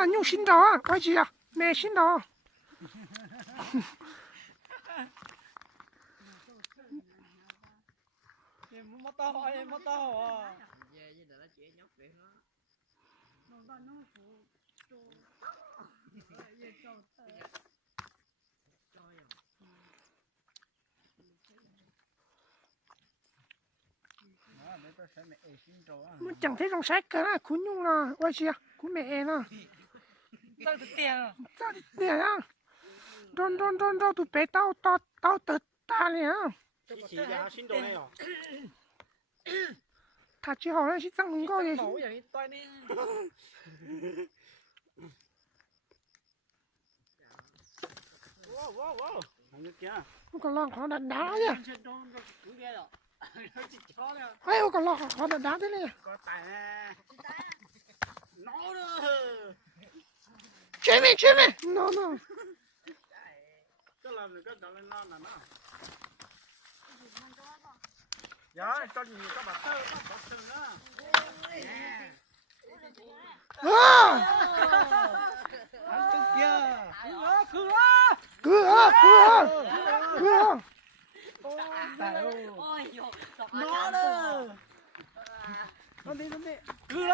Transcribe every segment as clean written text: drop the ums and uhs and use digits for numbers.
啊，用新招啊，快去啊，买新招。mất tao ai mất tao à mình chẳng thấy trong sách cả cuốn nhung là quay chị à cuốn mẹ nè tao được tiền sao thì tiền à don tụi bé tao tao tao tật ta nè chỉ là xin đồ này à thật chứ họ là chỉ tăng không có gì mẫu vậy toi đi wow thằng kia kìa không còn lo họ đặt đá nha ấy không còn lo họ đặt đá thế này có tài nó nữa chơi mày no cái làm được cái đó lên non là nó dạ cho gì các bạn tơ các bạn tơ nữa anh chút kia cứ nó đó con đi cứ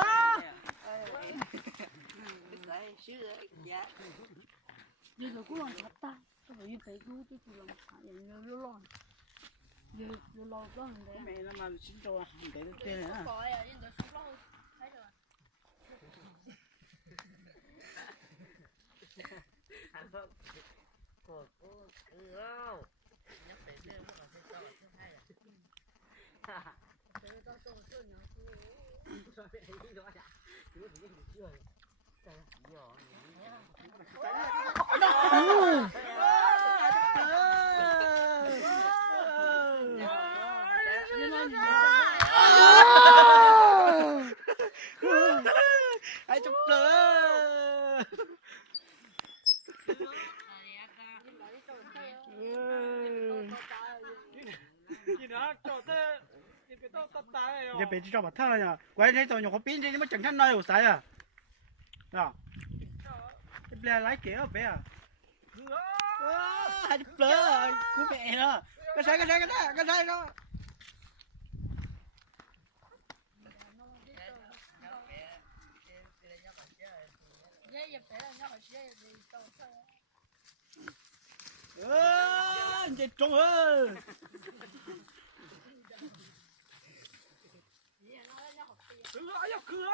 giờ rồi cũng làm thật ta cái gì phải cứ cái làm giờ lo giờ lo có gì đấy mẹ nó mà xin cho để tiền này ai chụp lỡ gì nữa cho thế cái tao tao tài giờ bị cho bà thang rồi nhá quay đây tao nhổ pin đi mà chẳng thằng này sai à à cái ble lái kéo bé à hai chụp lỡ cú mẹ nó cái sai đó chết trống ơi cửa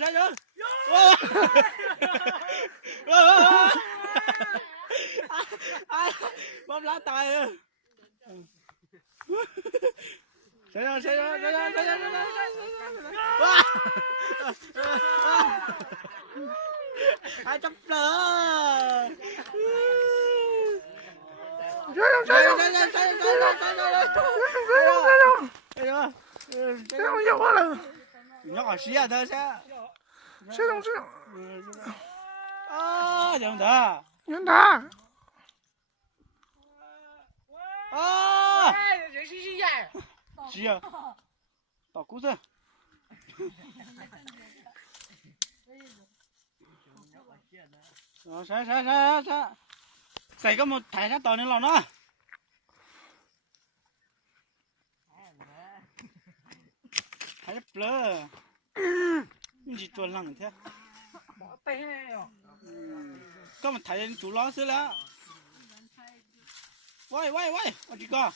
Sai rồi. Bom lá tài à. Sai rồi. Ai chấp lỡ. Sai rồi. nhiều quá là Nhỏ xí à thôi sao? sẽ không À, chẳng đó. nhận ta À, xí à. Tao cú ra. Rồi, sai. Xảy có một thải sát tàu nên lòng nó. Hãy blur. Gì tuần lằng thế? bỏ tay Có một thải chủ lo xưa lá. Quay, ở đi co.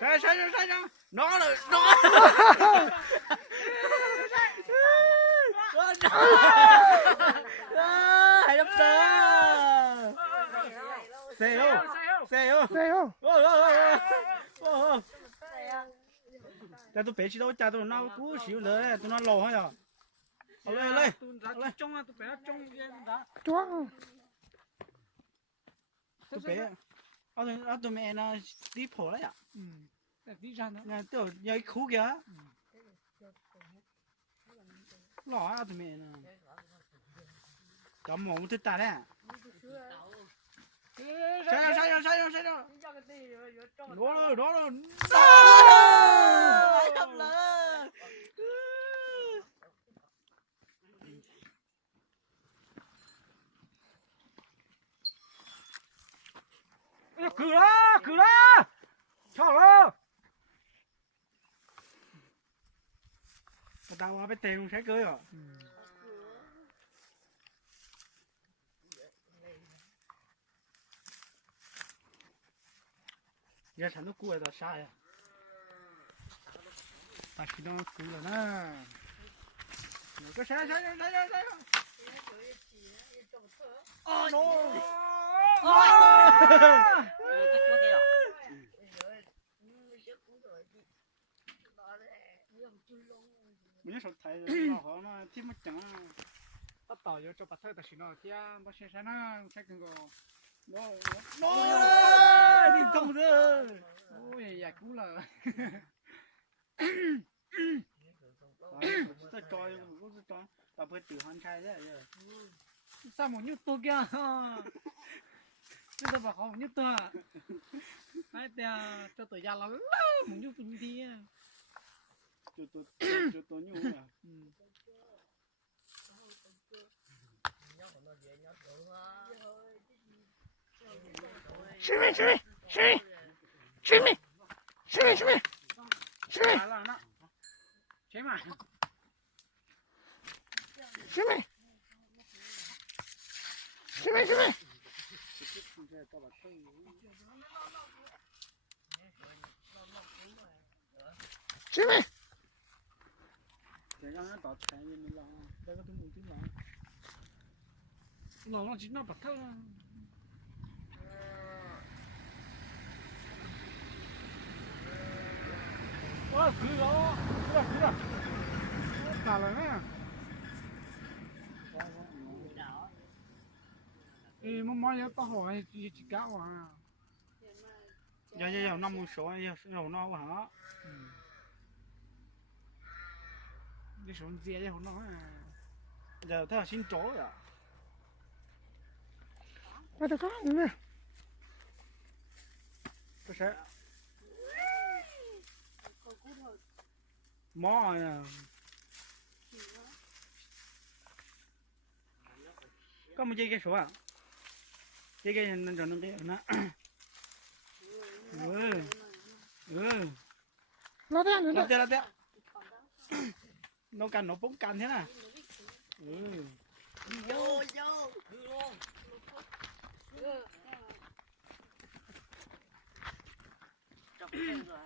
Sai. Nó rồi, nó. Hãy đập xe. Xe không? xe không cha tôi bé chỉ đâu cha tôi nó cú xíuเลยtôi nó lò hết rồi lên tôi đã trông tôi bé trông cái đã chúa tôi bé tôi mẹ nó đi phổ đấy à để đi ra nữa nè tôi giờ khu kìa lò tôi mẹ nó cầm mồm tôi ta đấy sai rồi đó rồi đâm lên cử đó cho đó người ta qua bên tiền sẽ cưới rồi giờ thành nó cua rồi sai à ta chỉ nó cua rồi nè có sai mình sụt thầy nó họ nó thiếu mất chẳng ta tỏ vô cho bà thơ ta xin nó tia bà xin nó chắc cần go đi công rồi ôi dạ cú là tôi coi ta phải tự hoàn trai đấy sao một nhút tôi kia tôi bảo không nhút tôi ai tia cho tôi già lắm một nhút tôi đi cho tôi nhu à là nó chế mà để cho nó tọt chạy mình lo đây có thứ gì nó chỉ nó bật thơ cứ đó cả là nè ê mà mai tao hỏi chỉ cao à giờ năm một số giờ nó hả đi xuống dê cho nó giờ thế là xin chỗ rồi Vậy được không nè có sẽ mò à có một cái số à cái nên cho nó cái nó nó thế nữa lát tê nó cần nó bóng cần thế nào vô chọc thêm rồi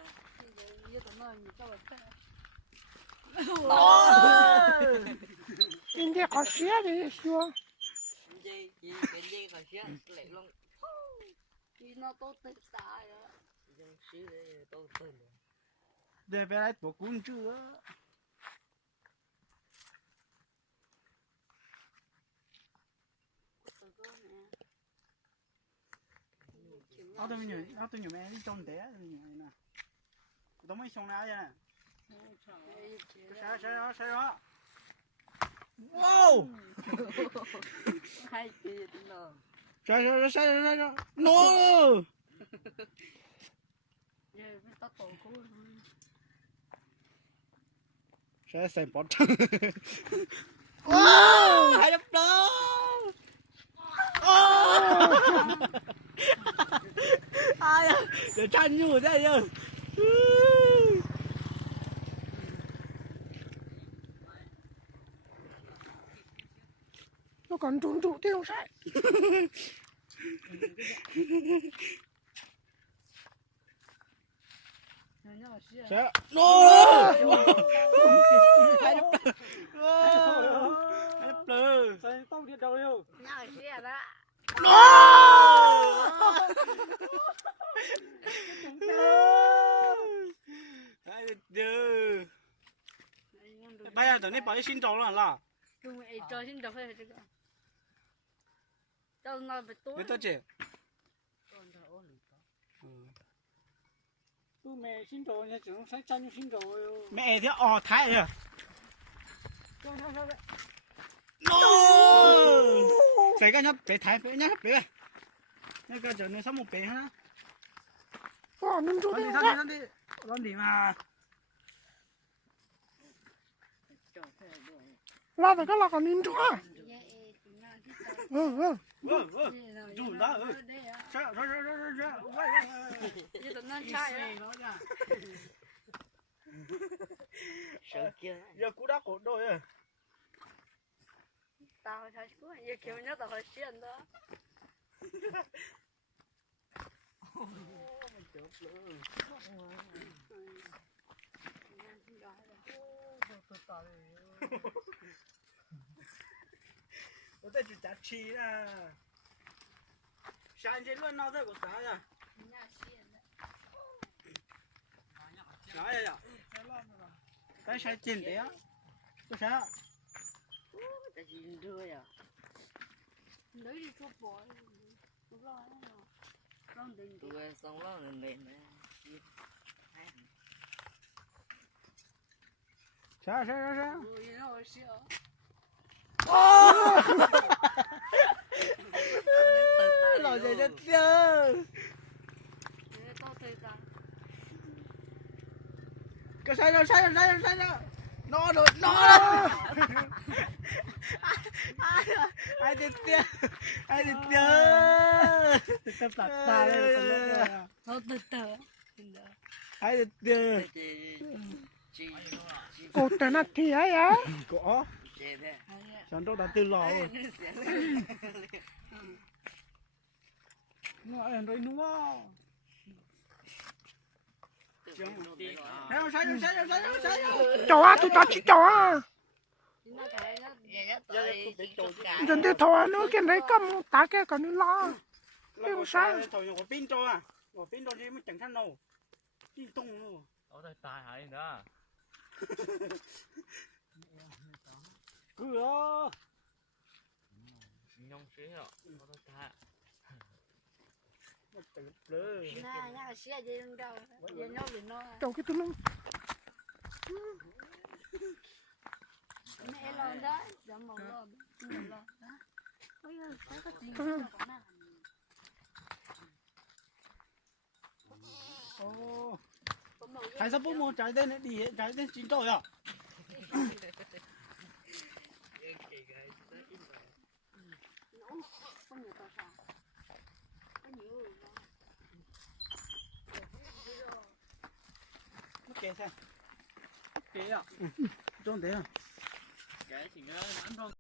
in đi có xía đi xưa cái gì còn xíu lại luôn thì nó tốt tới tài rồi dân xíu để tôi tên để về lại tổ cuốn chưa áo tôi nhiều mẹ đi trong té nè tôi mới xong ra vậy sai đó wow hai kia tính rồi sai no giờ mới tao tổ cố sai sai bọt wow hai đập đó ai à để chăn nhu thế nhá nó còn trốn trụ tiêu sai sẽ no hai đập lơ sao tao đi đâu yêu nhau xíu đó hai đập 在等你把你新找了啦，就哎，找新找回来这个，到那边多你。多姐，都没新找，人家只能才占用新找哟。没条哦，太了。上， no， 别个人别抬，人家别，那个叫那什么别哈？哇，能做的让你嘛，拉那个那个能做啊，嗯，住哪？这，你等那差呀。sợ kia giờ cú đã cột rồi à. Tao thấy quá, giờ kiểu nhớ tao phải xiên đó. Tôi thấy chụp chặt chi à. Sáng trên luôn nào thôi của sáng à. Sáng à. Cái sáng trên đấy á. Có sáng. ta chỉ đưa à Lấy đi cho bỏ. Đúng rồi. Con đừng đi. tôi xong lo lên lên Sáng. Ui, nó xíu. Lò dậy chết chưa. Tao thấy ta. Cái sáng đâu. Nó rồi. Ai chết chưa. Tập ta đây. Nó từ từ. Ai chết chưa. chị cô tên là thì ấy á, Có. chị đây Chẳng đâu đã từ lò rồi. Nó ăn rồi đúng không? Sao? cháu à, tụi tao chỉ cháu à, nó tôi dân đi thầu nữa cái đấy cầm tá cái còn đi lo, Không sao. Thôi có pin cho à. Có pin cho chứ mới chẳng thằng nào. Pin tung luôn. ở đây tài hại đó. Cứ đó. Nhông xí rồi, ở đây tài. Nó tự lơ. Nè, nhá, xíu gì đừng đâu. Giờ nó bị nó. cháu cái tụi nó, Mẹ lo đó, giờ mà lo, đừng lo đó. Ôi ơi, có chuyện gì đâu có nào. Ồ. Tại sao bố mua trái tên này đi trái tên chín rồi à? Có nhiều tao sao? Có nhiều rồi. Nó kệ xem. Kệ à? Trông thế à? Kể thì nó ăn thôi.